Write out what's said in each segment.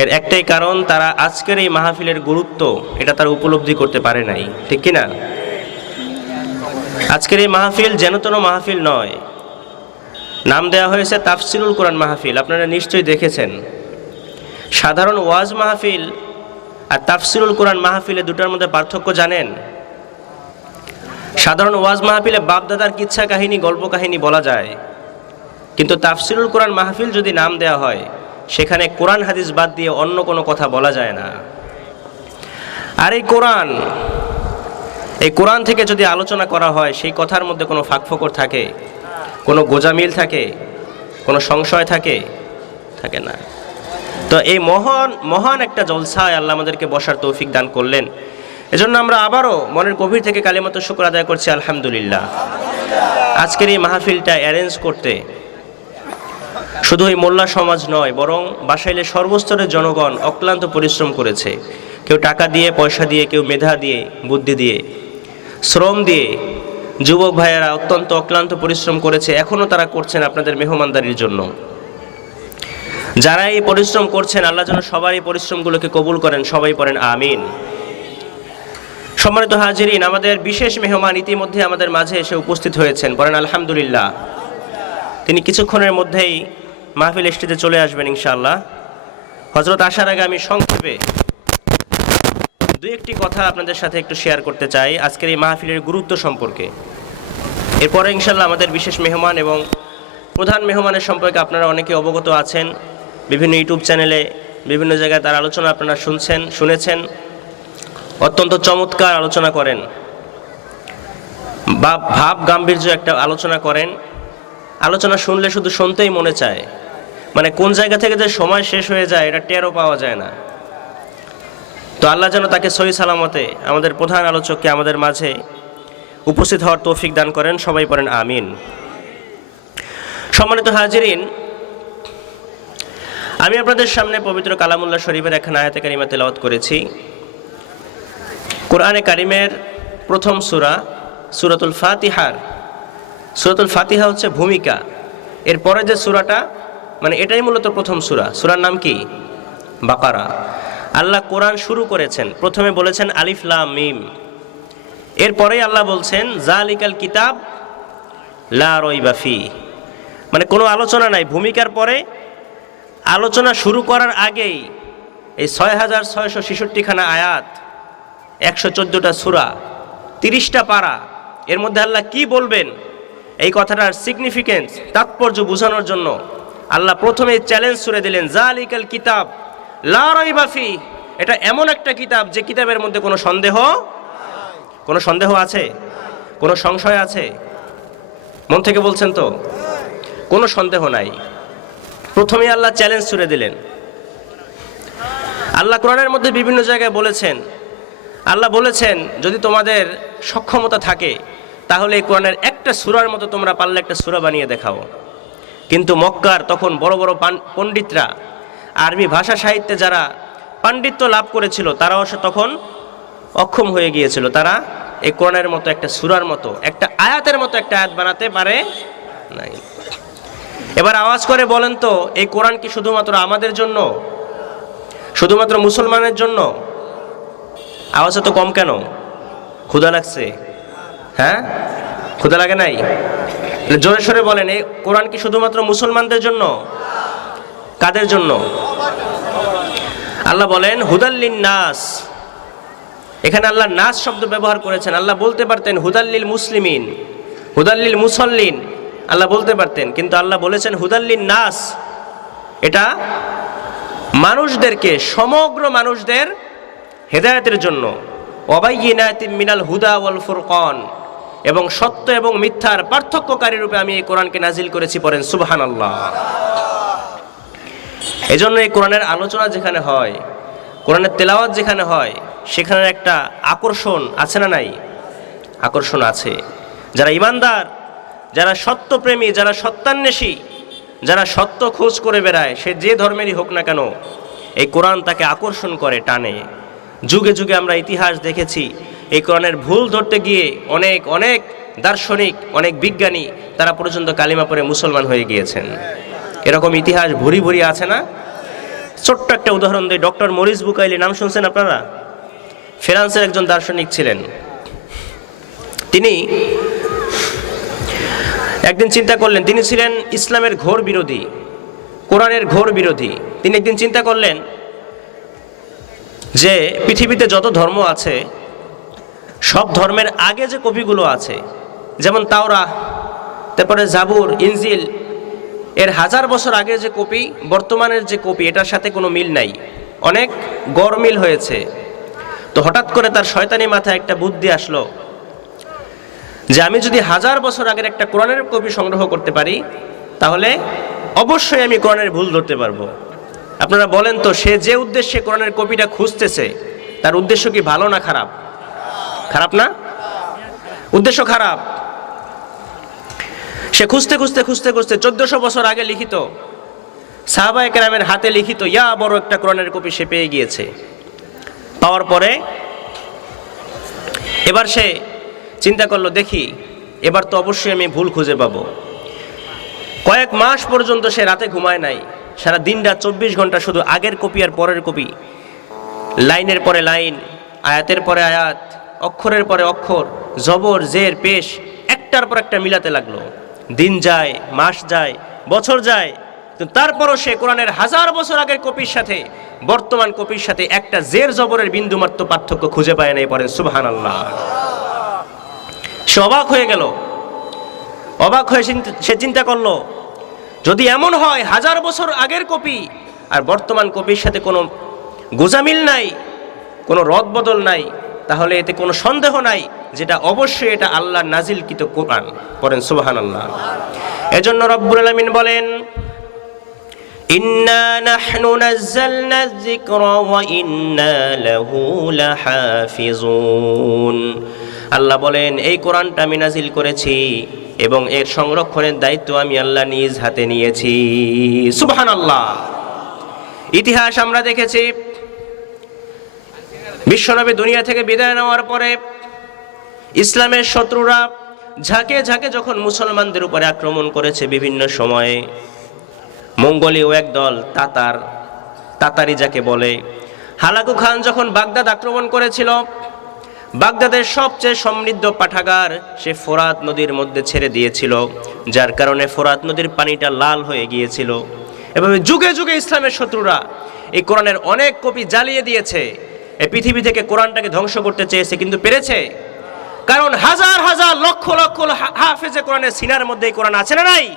এর একটাই কারণ, তারা আজকের এই মাহফিলের গুরুত্ব, এটা তারা উপলব্ধি করতে পারে নাই। ঠিক কি না? আজকের এই মাহফিল যেন তেন মাহফিল নয়। নাম দেওয়া হয়েছে তাফসিরুল কোরআন মাহফিল, আপনারা নিশ্চয়ই দেখেছেন। সাধারণ ওয়াজ মাহফিল আর তাফসিরুল কোরআন মাহফিলে দুটার মধ্যে পার্থক্য জানেন? সাধারণ ওয়াজ মাহফিলে বাপদাদার কিচ্ছা কাহিনী, গল্প কাহিনী বলা যায়। কিন্তু তাফসিরুল কোরআন মাহফিল যদি নাম দেওয়া হয় সেখানে কোরআন হাদিস বাদ দিয়ে অন্য কোনো কথা বলা যায় না। আর এই কোরআন এই কোরআন থেকে যদি আলোচনা করা হয়, সেই কথার মধ্যে কোনো ফাঁকফোকর থাকে? কোনো গোজামিল থাকে? কোনো সংশয় থাকে? থাকে না। তো এই মহান মহান একটা জলসায় আল্লাহ আমাদেরকে বসার তৌফিক দান করলেন। এজন্য আমরা আবারও মনের গভীর থেকে কালিমতো শুক্র আদায় করছি, আলহামদুলিল্লাহ। আজকের এই মাহফিলটা অ্যারেঞ্জ করতে শুধু এই মোল্লা সমাজ নয়, বরং বাসাইলে সর্বস্তরের জনগণ অক্লান্ত পরিশ্রম করেছে। কেউ টাকা দিয়ে, পয়সা দিয়ে, কেউ মেধা দিয়ে, বুদ্ধি দিয়ে। শ্রম দিয়ে যুবক ভাইয়েরা অত্যন্ত অক্লান্ত পরিশ্রম করেছে এখনও তারা করছেন আপনাদের মেহমানদারির জন্য। যারা এই পরিশ্রম করছেন, আল্লাহ যেন সবার এই পরিশ্রমগুলোকে কবুল করেন, সবাই পড়েন, আমিন। সম্মানিত হাজিরিন, আমাদের বিশেষ মেহমান ইতিমধ্যে আমাদের মাঝে এসে উপস্থিত হয়েছেন। বলেন আলহামদুলিল্লাহ। তিনি কিছুক্ষণের মধ্যেই মাহফিল স্টেজে চলে আসবেন ইনশাআল্লাহ। হজরত আসার আগে আমি সংক্ষেপে দু একটি কথা আপনাদের সাথে একটু শেয়ার করতে চাই আজকের এই মাহফিলের গুরুত্ব সম্পর্কে। এরপরে ইনশাল্লাহ আমাদের বিশেষ মেহমান এবং প্রধান মেহমানের সম্পর্কে আপনারা অনেকে অবগত আছেন। বিভিন্ন ইউটিউব চ্যানেলে, বিভিন্ন জায়গায় তার আলোচনা আপনারা শুনছেন, শুনেছেন। অত্যন্ত চমৎকার আলোচনা করেন। বা ভাব গাম্ভীর্য একটা আলোচনা করেন। আলোচনা শুনলে শুধু শুনতেই মনে চায়। মানে কোন জায়গা থেকে যে সময় শেষ হয়ে যায়, এটা টেরও পাওয়া যায় না। তো আল্লাহ যেন তাকে সহি সালামতে আমাদের প্রধান আলোচককে আমাদের মাঝে উপস্থিত হওয়ার তৌফিক দান করেন। সবাই পড়েন আমিন। সম্মানিত হাজিরিন, আমি আপনাদের সামনে পবিত্র কালামুল্লাহ শরীফের একখান আয়াতে কারিমা তেলাওয়াত করেছি। কোরআনে কারিমের প্রথম সুরা, সুরাতুল ফাতিহার। সুরাতুল ফাতিহা হচ্ছে ভূমিকা। এরপরে যে সূরাটা মানে এটাই মূলত প্রথম সূরা। সুরার নাম কি? বাকারা। আল্লাহ কোরআন শুরু করেছেন। প্রথমে বলেছেন আলিফ লাম মিম। এরপরেই আল্লাহ বলছেন, জালিকাল কিতাব লা রইবাফি মানে কোনো আলোচনা নাই। ভূমিকার পরে আলোচনা শুরু করার আগেই এই ছয় হাজার ছয়শো ছেষট্টিখানা আয়াত, একশো চোদ্দোটা সুরা, তিরিশটা পারা, এর মধ্যে আল্লাহ কি বলবেন? এই কথাটার সিগনিফিকেন্স তাৎপর্য বোঝানোর জন্য আল্লাহ প্রথমে চ্যালেঞ্জ ছুড়ে দিলেন, জালিকাল কিতাব, লা রইবাফি এটা এমন একটা কিতাব যে কিতাবের মধ্যে কোনো সন্দেহ কোনো সন্দেহ আছে? কোনো সংশয় আছে? মন থেকে বলছেন তো? কোনো সন্দেহ নাই। প্রথমে আল্লাহ চ্যালেঞ্জ ছুড়ে দিলেন। আল্লাহ কোরআনের মধ্যে বিভিন্ন জায়গায় বলেছেন, আল্লাহ বলেছেন, যদি তোমাদের সক্ষমতা থাকে, তাহলে এই কোরআনের একটা সুরার মতো তোমরা পারলে একটা সুরা বানিয়ে দেখাও। কিন্তু মক্কার তখন বড় বড় পণ্ডিতরা আরবি ভাষা সাহিত্যে যারা পাণ্ডিত্য লাভ করেছিল তারাও তখন অক্ষম হয়ে গিয়েছিল। তারা এই কোরআনের মতো একটা সুরার মতো, একটা আয়াতের মতো একটা আয়াত বানাতে পারে নাই। এবার আওয়াজ করে বলেন তো, এই কোরআন কি শুধুমাত্র আমাদের জন্য? শুধুমাত্র মুসলমানের জন্য? আওয়াজ তো কম কেন? ক্ষুধা লাগছে। হ্যাঁ? ক্ষুধা লাগে নাই? জোরে সোরে বলেন, এই কোরআন কি শুধুমাত্র মুসলমানদের জন্য? কাদের জন্য? আল্লাহ বলেন হুদাল্লিন নাস এখানে আল্লাহ নাস শব্দ ব্যবহার করেছেন। আল্লাহ বলতে পারতেন হুদাল্লিল মুসলিমিন হুদাল্লিল মুসল্লিন। আল্লাহ বলতে পারতেন, কিন্তু আল্লাহ বলেছেন হুদাল্লিন নাস এটা মানুষদেরকে, সমগ্র মানুষদের হেদায়তের জন্য। অবাইনাতিম মিনাল হুদা ওয়াল ফুরকন। এবং সত্য এবং মিথ্যার পার্থক্যকারী রূপে আমি এই কোরআনকে নাজিল করেছি পড়েন সুবহান আল্লাহ এজন্য এই কোরআনের আলোচনা যেখানে হয়, কোরআনের তেলাওয়াত যেখানে হয় সেখানে একটা আকর্ষণ আছে না নাই? আকর্ষণ আছে। যারা ইমানদার, যারা সত্যপ্রেমী, যারা সত্যান্বেষী, যারা সত্য খোঁজ করে বেড়ায়, সে যে ধর্মেরই হোক না কেন, এই কোরআন তাকে আকর্ষণ করে, টানে। যুগে যুগে আমরা ইতিহাস দেখেছি এই কোরআনের ভুল ধরতে গিয়ে অনেক অনেক দার্শনিক, অনেক বিজ্ঞানী তারা পর্যন্ত কালিমা পরে মুসলমান হয়ে গিয়েছেন। এরকম ইতিহাস ভুরি ভুরি আছে না? ছোট্ট একটা উদাহরণ দিই, ডক্টর মরিস বুকাইলি, নাম শুনছেন আপনারা? ফ্রান্সের একজন দার্শনিক ছিলেন। তিনি একদিন চিন্তা করলেন, তিনি ছিলেন ইসলামের ঘোর বিরোধী, কোরআনের ঘোর বিরোধী। তিনি একদিন চিন্তা করলেন যে পৃথিবীতে যত ধর্ম আছে সব ধর্মের আগে যে কপিগুলো আছে, যেমন তাওরা তারপরে জাবুর, ইনজিল, এর হাজার বছর আগে যে কপি, বর্তমানের যে কপি, এটার সাথে কোনো মিল নাই। অনেক গড় মিল হয়েছে। তো হঠাৎ করে তার শয়তানি মাথায় একটা বুদ্ধি আসলো যে আমি যদি হাজার বছর আগের একটা কোরআনের কপি সংগ্রহ করতে পারি, তাহলে অবশ্যই আমি কোরআনের ভুল ধরতে পারব। আপনারা বলেন তো, সে যে উদ্দেশ্যে কোরআনের কপিটা খুঁজতেছে, তার উদ্দেশ্য কি ভালো না খারাপ? খারাপ না? উদ্দেশ্য খারাপ। সে খুঁজতে খুঁজতে খুঁজতে খুঁজতে চোদ্দশো বছর আগে লিখিত সাহাবা একরামের হাতে লিখিত, ইয়া বড় একটা কোরআনের কপি সে পেয়ে গিয়েছে। পাওয়ার পরে এবার সে চিন্তা করল, দেখি, এবার তো অবশ্যই আমি ভুল খুঁজে পাবো। কয়েক মাস পর্যন্ত সে রাতে ঘুমায় নাই। সারা দিনটা চব্বিশ ঘণ্টা শুধু আগের কপি আর পরের কপি, লাইনের পরে লাইন, আয়াতের পরে আয়াত অক্ষরের পরে অক্ষর, জবর, জের, পেশ, একটার পর একটা মিলাতে লাগল। দিন যায়, মাস যায়, বছর যায় তারপরও সে কোরআনের হাজার বছর আগের কপির সাথে, বর্তমান কপির সাথে একটা জের, জবরের বিন্দুমাত্র পার্থক্য খুঁজে পায় নাই পরে সুবাহান আল্লাহ সে অবাক হয়ে গেল। অবাক হয়ে সে চিন্তা করল, যদি এমন হয় হাজার বছর আগের কপি, আর বর্তমান কপির সাথে কোনো গোজামিল নাই, কোনো রদ বদল নাই তাহলে এতে কোনো সন্দেহ নাই যেটা অবশ্যই এটা আল্লাহ নাজিলকৃত কোরআন। করেন সুবাহান আল্লাহ এজন্য রব্বুল আলমিন বলেন, ইন্না ইন্না লাহু আল্লাহ বলেন, এই কোরআনটা আমি নাজিল করেছি এবং এর সংরক্ষণের দায়িত্ব আমি আল্লাহ নিজ হাতে নিয়েছি। সুবহানাল্লাহ। ইতিহাস আমরা দেখেছি বিশ্বনবী দুনিয়া থেকে বিদায় নেওয়ার পরে ইসলামের শত্রুরা ঝাঁকে ঝাঁকে যখন মুসলমানদের উপরে আক্রমণ করেছে বিভিন্ন সময়ে, মঙ্গলীয় একদল তাতার, তাতারি যাকে বলে, হালাকু খান যখন বাগদাদ আক্রমণ করেছিল, বাগদাদের সবচেয়ে সমৃদ্ধ পাঠাগার সে ফোরাত নদীর মধ্যে ছেড়ে দিয়েছিল, যার কারণে ফোরাত নদীর পানিটা লাল হয়ে গিয়েছিল। এভাবে যুগে যুগে ইসলামের শত্রুরা এই কোরআনের অনেক কপি জ্বালিয়ে দিয়েছে। এই পৃথিবী থেকে কোরআনটাকে ধ্বংস করতে চেয়েছে, কিন্তু পেরেছে? কারণ হাজার হাজার, লক্ষ লক্ষ হাফেজে কোরআনের সিনার মধ্যে এই কোরআন আছে না নাই?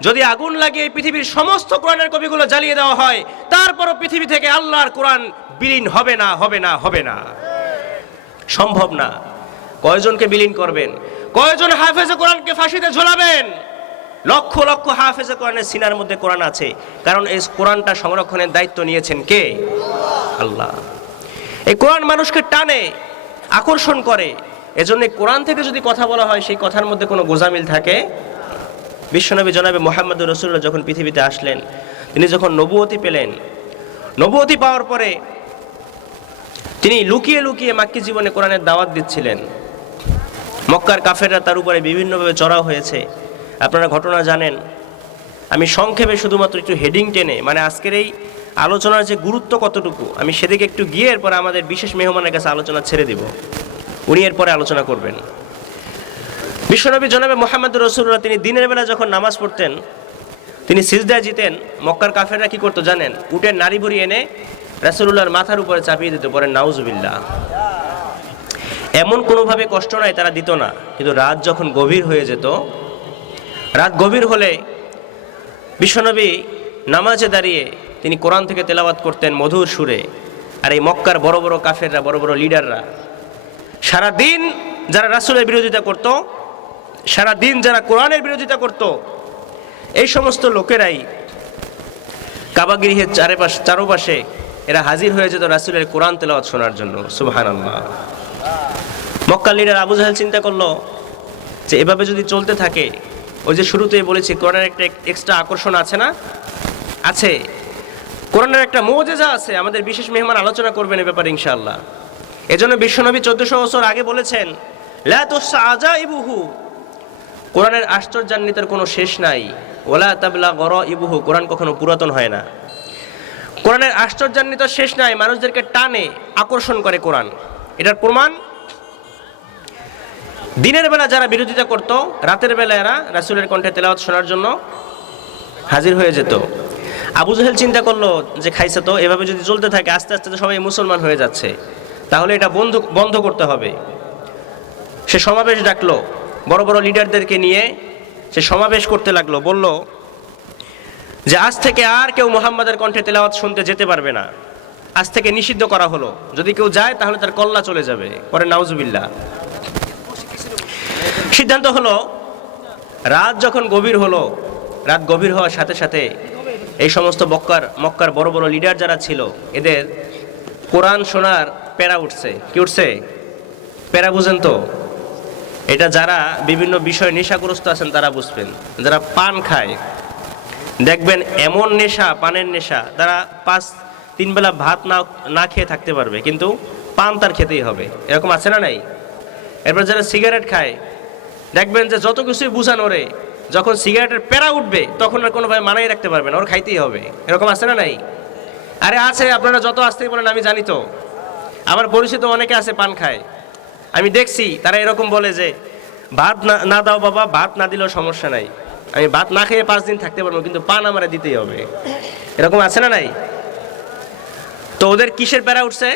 যদি আগুন লাগিয়ে পৃথিবীর সমস্ত কোরআনের কবিগুলো জ্বালিয়ে দেওয়া হয়, তারপরও পৃথিবী থেকে আল্লাহর কোরআন বিলীন হবে না হবে না হবে না। সম্ভব না। কয়জনকে বিলীন করবেন? কয়জন হাফেজে কোরআনকে ফাঁসিতে ঝোলাবেন? লক্ষ লক্ষ হাফেজে কোরআনের সিনার মধ্যে কোরআন আছে। কারণ এই কোরআনটা সংরক্ষণের দায়িত্ব নিয়েছেন কে? আল্লাহ। এই কোরআন মানুষকে টানে, আকর্ষণ করে। এজন্য কোরআন থেকে যদি কথা বলা হয়, সেই কথার মধ্যে কোনো গোজামিল থাকে? বিশ্বনবী জনাবে মোহাম্মদ রসুল্লাহ যখন পৃথিবীতে আসলেন, তিনি যখন নবুয়তি পেলেন নবুয়তি পাওয়ার পরে তিনি লুকিয়ে লুকিয়ে মাক্কি জীবনে কোরআনের দাওয়াত দিচ্ছিলেন। মক্কার কাফেররা তার উপরে বিভিন্নভাবে চড়াও হয়েছে। আপনারা ঘটনা জানেন, আমি সংক্ষেপে শুধুমাত্র একটু হেডিং টেনে মানে আজকের এই আলোচনার যে গুরুত্ব কতটুকু, আমি সেদিকে একটু গিয়ে এরপরে আমাদের বিশেষ মেহমানের কাছে আলোচনা ছেড়ে দিব। উনি এরপরে আলোচনা করবেন। বিশ্বনবী জনাবে মোহাম্মদ রসুল্লাহ তিনি দিনের বেলা যখন নামাজ পড়তেন, তিনি সিজদায় জিতেন, মক্কার কাফেররা কি করতো জানেন? উটের নারী ভরি এনে রাসুল্লাহর মাথার উপরে চাপিয়ে দিত পরে নাউজুবিল্লাহ। এমন কোনোভাবে কষ্ট নাই, তারা দিত না। কিন্তু রাত যখন গভীর হয়ে যেত, রাত গভীর হলে বিশ্বনবী নামাজে দাঁড়িয়ে তিনি কোরআন থেকে তেলাওয়াত করতেন মধুর সুরে। আর এই মক্কার বড় বড় কাফেররা, বড় বড় লিডাররা সারা দিন যারা রাসুলের বিরোধিতা করত সারা দিন যারা কোরআনের বিরোধিতা করত, এই সমস্ত লোকেরাই কাবাগিরিহের চারিপাশ, চারোপাশে এরা হাজির হয়ে যেত রাসুলের কোরআন তেলাওয়াত শোনার জন্য। সুবাহান আল্লাহ মক্কা লিডার আবু জাহেল চিন্তা করল যে এভাবে যদি চলতে থাকে, ওই যে শুরুতেই বলেছি, কোরআনের একটা এক্সট্রা আকর্ষণ আছে না? আছে। কোরআনের একটা মৌজেজা আছে, আমাদের বিশেষ মেহমান আলোচনা করবেন এ ব্যাপারে ইনশাআল্লাহ। এজন্য বিশ্বনবী চোদ্দশো বছর আগে বলেছেন আজা ইবুহু কোরআনের আশ্চর্যান্বিতের কোনো শেষ নাই ওলা তাবলা গর ইবুহু কোরআন কখনো পুরাতন হয় না। কোরআনের আশ্চর্যান্বিত শেষ নাই, মানুষদেরকে টানে, আকর্ষণ করে কোরআন। এটার প্রমাণ, দিনের বেলা যারা বিরোধিতা করত, রাতের বেলা এরা রাসুলের কণ্ঠে তেলাওয়াত শোনার জন্য হাজির হয়ে যেত। আবু জাহেল চিন্তা করল যে খাইছে তো, এভাবে যদি চলতে থাকে, আস্তে আস্তে সবাই মুসলমান হয়ে যাচ্ছে। তাহলে এটা বন্ধ বন্ধ করতে হবে। সে সমাবেশ ডাকলো, বড় বড় লিডারদেরকে নিয়ে সে সমাবেশ করতে লাগল, বলল, যে আজ থেকে আর কেউ মোহাম্মদের কণ্ঠে তেলাওয়াত শুনতে যেতে পারবে না। আজ থেকে নিষিদ্ধ করা হলো। যদি কেউ যায়, তাহলে তার কল্লা চলে যাবে। পরে নাউজুবিল্লাহ। সিদ্ধান্ত হলো, রাত যখন গভীর হলো, রাত গভীর হওয়ার সাথে সাথে এই সমস্ত মক্কার মক্কার বড় বড় লিডার যারা ছিল, এদের কোরআন শোনার প্যারা উঠছে। কি উঠছে? প্যারা বুঝেন তো। এটা যারা বিভিন্ন বিষয়ে নেশাগ্রস্ত আছেন, তারা বুঝবেন। যারা পান খায়, দেখবেন এমন নেশা, পানের নেশা, তারা পাঁচ, তিন বেলা ভাত না না খেয়ে থাকতে পারবে, কিন্তু পান তার খেতেই হবে। এরকম আছে না নাই? এরপর যারা সিগারেট খায়, দেখবেন যে যত কিছুই বুঝান ওরে যখন সিগারেটের প্যারা উঠবে, তখন আর কোনোভাবে মানাই রাখতে পারবে না, ওর খাইতেই হবে। এরকম আছে না নাই? আরে আছে, আপনারা যত আসতেই বলেন, আমি জানি তো। আমার পরিচিত অনেকে আছে, পান খায়। আমি দেখছি, তারা এরকম বলে যে, ভাত না না দাও বাবা, ভাত না দিলেও সমস্যা নাই। আমি ভাত না খেয়ে পাঁচ দিন থাকতে পারব, কিন্তু পান আমার দিতেই হবে। এরকম আছে না নাই? তো ওদের কিসের প্যারা উঠছে?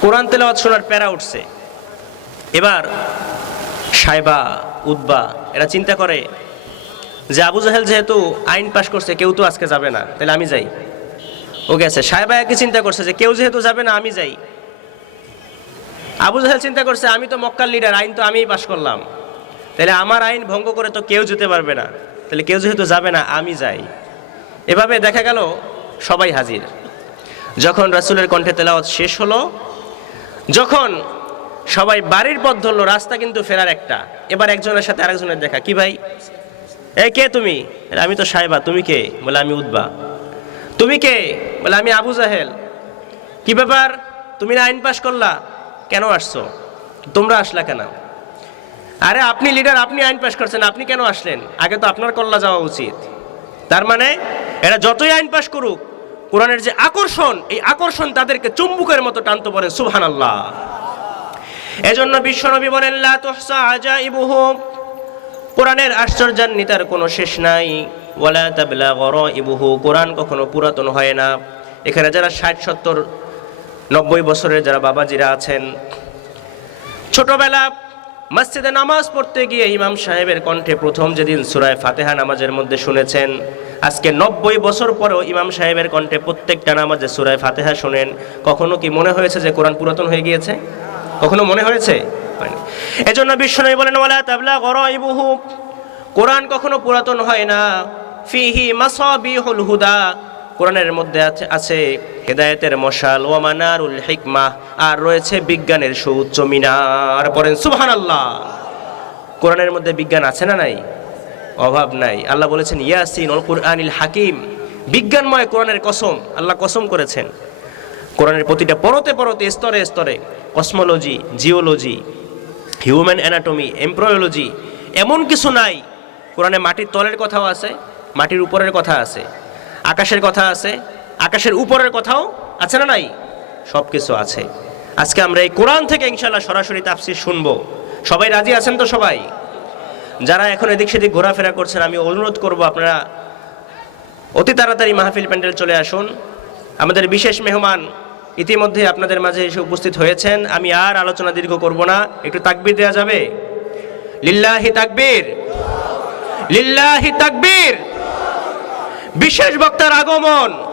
কোরআন তেলাওয়াত শোনার প্যারা উঠছে। এবার সাইবা উদ্বা এরা চিন্তা করে যে আবু জাহেল যেহেতু আইন পাশ করছে, কেউ তো আজকে যাবে না, তাহলে আমি যাই। ও গেছে। সাহেবা একই চিন্তা করছে যে কেউ যেহেতু যাবে না, আমি যাই? আবু জাহেল চিন্তা করছে, আমি তো মক্কার লিডার আইন তো আমিই পাশ করলাম। তাহলে আমার আইন ভঙ্গ করে তো কেউ যেতে পারবে না। তাহলে কেউ যেহেতু যাবে না, আমি যাই। এভাবে দেখা গেল সবাই হাজির। যখন রাসুলের কণ্ঠে তেলাওয়াত শেষ হলো, যখন সবাই বাড়ির পথ ধরলো, রাস্তা কিন্তু ফেরার একটা। এবার একজনের সাথে আরেকজনের দেখা। কি ভাই? এ কে তুমি? আমি তো সাহেবা, তুমি কে? বলে, আমি উদ্বা তুমি কে? বলে, আমি আবু জাহেল। কি ব্যাপার? তুমি না আইন পাশ করলা? কেন আসছো? তোমরা আসলা কেন? আরে, আপনি লিডার, আপনি আইন পাশ করছেন, আপনি কেন আসলেন? আগে তো আপনার কল্লা যাওয়া উচিত। তার মানে এরা যতই আইন পাশ করুক, কোরআনের যে আকর্ষণ, এই আকর্ষণ তাদেরকে চুম্বুকের মতো টানতে পারে সুবহান আল্লাহ এজন্য বিশ্বনবী বলেন, লা তুহসা আজাইবুহু। কোরআনের আশ্চর্যান্বিতার কোনো শেষ নাই। ওয়ালা কোরআন কখনো পুরাতন হয় না। এখানে যারা ষাট, সত্তর, নব্বই বছরের যারা বাবাজিরা আছেন, ছোটবেলা মসজিদে নামাজ পড়তে গিয়ে ইমাম সাহেবের কণ্ঠে প্রথম যেদিন সুরায় ফাতেহা নামাজের মধ্যে শুনেছেন, আজকে নব্বই বছর পরেও ইমাম সাহেবের কণ্ঠে প্রত্যেকটা নামাজে সুরায় ফাতেহা শোনেন। কখনো কি মনে হয়েছে যে কোরআন পুরাতন হয়ে গিয়েছে? কখনো মনে হয়েছে। এজন্য বিশ্বনবী বলেন, ওয়ালা তাবলা গরাইবুহু। কোরআন কখনো পুরাতন হয় না। ফিহি মাসাবিহুল হুদা। কোরআনের মধ্যে আছে আছে হেদায়েতের মশাল, ওয়া মানারুল হিকমাহ আর রয়েছে বিজ্ঞানের সুউচ্চ মিনার। পড়েন, সুবহানাল্লাহ। কোরআনের মধ্যে বিজ্ঞান আছে না নাই? অভাব নাই। আল্লাহ বলেছেন ইয়াসিন অল কুরআনিল হাকিম। বিজ্ঞানময় কোরআনের কসম। আল্লাহ কসম করেছেন। কোরআনের প্রতিটা পরতে পরতে, স্তরে স্তরে cosmology geology human anatomy embryology এমন কিছু নাই। কোরআনে মাটির তলের কথাও আছে, মাটির উপরের কথা আছে, আকাশের কথা আছে, আকাশের উপরের কথাও আছে না নাই? সব কিছু আছে। আজকে আমরা এই কোরআন থেকে ইনশাল্লাহ সরাসরি তাফসির শুনব। সবাই রাজি আছেন তো সবাই? যারা এখন এদিক সেদিক ঘোরাফেরা করছেন, আমি অনুরোধ করব আপনারা অতি তাড়াতাড়ি মাহফিল প্যান্ডেল চলে আসুন। আমাদের বিশেষ মেহমান ইতিমধ্যে আপনাদের মাঝে এসে উপস্থিত হয়েছেন। আমি আর আলোচনা দীর্ঘ করব না। একটু তাকবির দেওয়া যাবে? লিল্লাহি তাকবীর। লিল্লাহি তাকবীর। বিশেষ বক্তার আগমন।